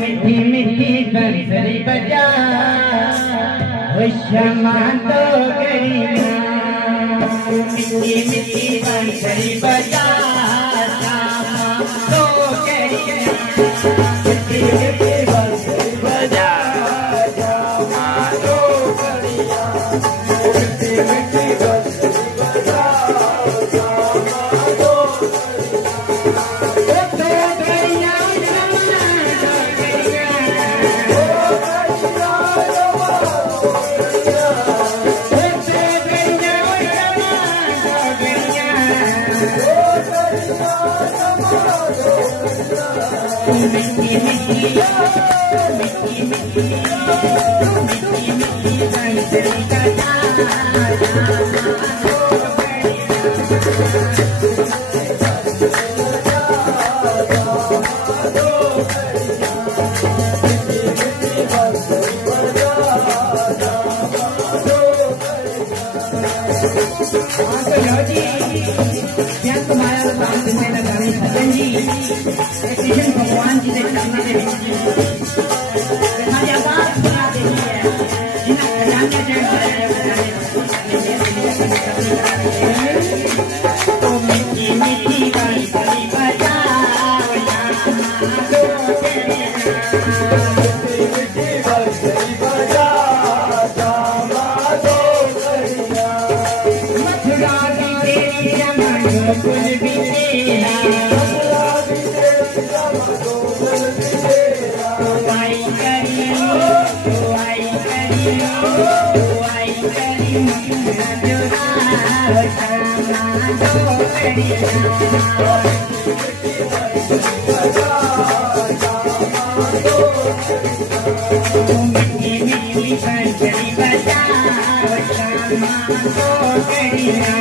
मीठी मीठी कंसरी बजा क्षमा तो करीना मीठी मीठी कंसरी बजा तो करीना मीठी मीठी कंसरी बजा तो करीना मीठी मीठी कंसरी बजा भगवान जी ने करना दे हमारी आवाज सुना देनी है जिन्हें तो मीठी मीठी कंसरी बजा मथुरा भी तेरी रमन कुल भी तेरा मीठी मीठी कंसरी बजा क्षमा तो करीना